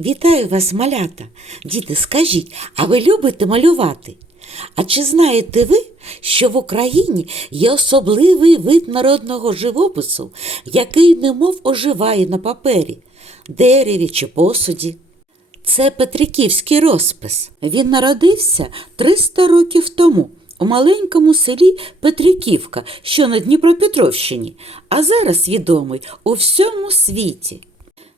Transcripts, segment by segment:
Вітаю вас, малята! Діти, скажіть, а ви любите малювати? А чи знаєте ви, що в Україні є особливий вид народного живопису, який немов оживає на папері, дереві чи посуді? Це Петриківський розпис. Він народився 300 років тому у маленькому селі Петриківка, що на Дніпропетровщині, а зараз відомий у всьому світі.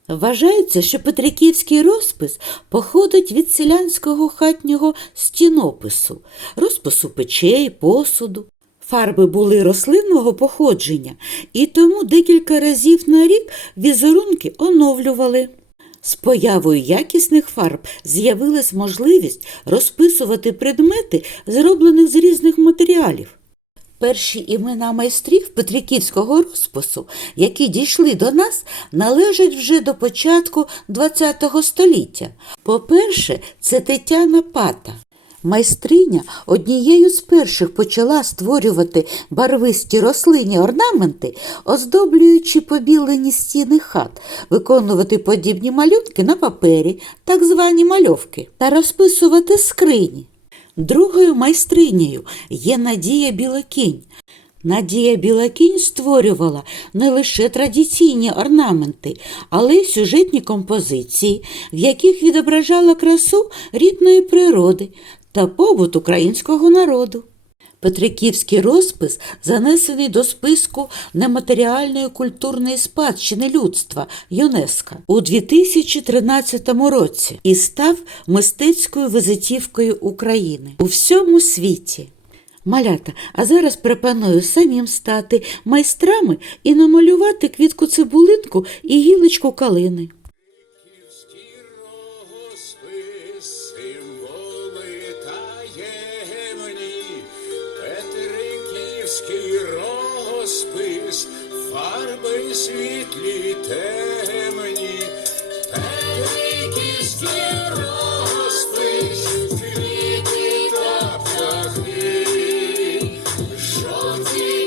Вважається, що Петриківський розпис походить від селянського хатнього стінопису, розпису печей, посуду. Фарби були рослинного походження, і тому декілька разів на рік візерунки оновлювали. З появою якісних фарб з'явилась можливість розписувати предмети, зроблених з різних матеріалів. Перші імена майстрів Петриківського розпису, які дійшли до нас, належать вже до початку ХХ століття. По-перше, це Тетяна Пата. Майстриня однією з перших почала створювати барвисті рослинні орнаменти, оздоблюючи побілені стіни хат, виконувати подібні малюнки на папері, так звані мальовки, та розписувати скрині. Другою майстринею є Надія Білокінь. Надія Білокінь створювала не лише традиційні орнаменти, але й сюжетні композиції, в яких відображала красу рідної природи та побут українського народу. Петриківський розпис занесений до списку нематеріальної культурної спадщини людства ЮНЕСКО у 2013 році і став мистецькою визитівкою України у всьому світі. Малята, а зараз пропоную самим стати майстрами і намалювати квітку цибулинку і гілочку калини. Фарби світлі темні, Петриківський розпис, квіти та птахи,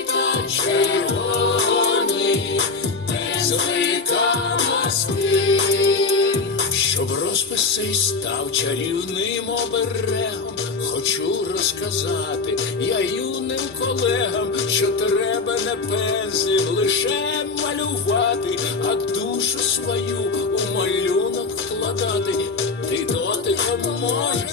та червоні, без лика маски. Щоб розпис цей став чарівним оберегом, хочу розказати я юним колегам, що треба не пензлем лише малювати, а душу свою у малюнок вкладати. Ти дотиком можеш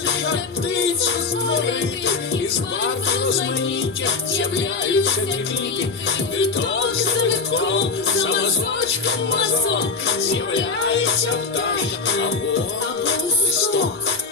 птицю створити, із барв розмаїття з'являються квіти, Виток з витком, самозвучком мазок, з'являється пташка або листок.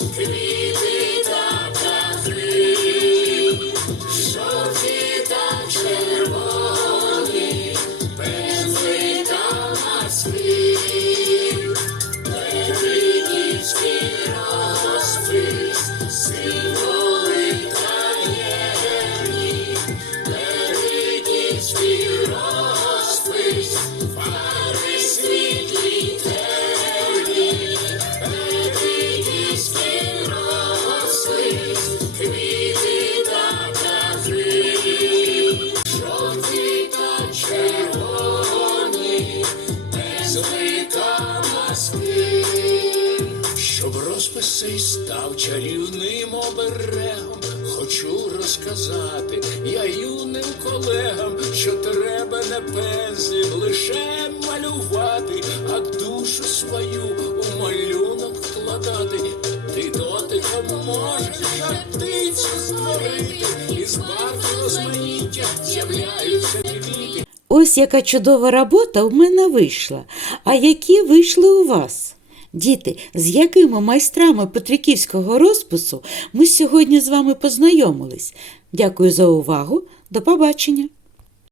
Розпис, квіти без лика. Щоб розпис цей став чарівним оберегом, хочу розказати я юним колегам, що треба не пензлем лише малювати, а душу свою у малюнок вкладати. Ти дотиком можеш птицю створити, із барв розмаїття з'являються квіти. Ось яка чудова робота у мене вийшла. А які вийшли у вас? Діти, з якими майстрами Петриківського розпису ми сьогодні з вами познайомились? Дякую за увагу. До побачення!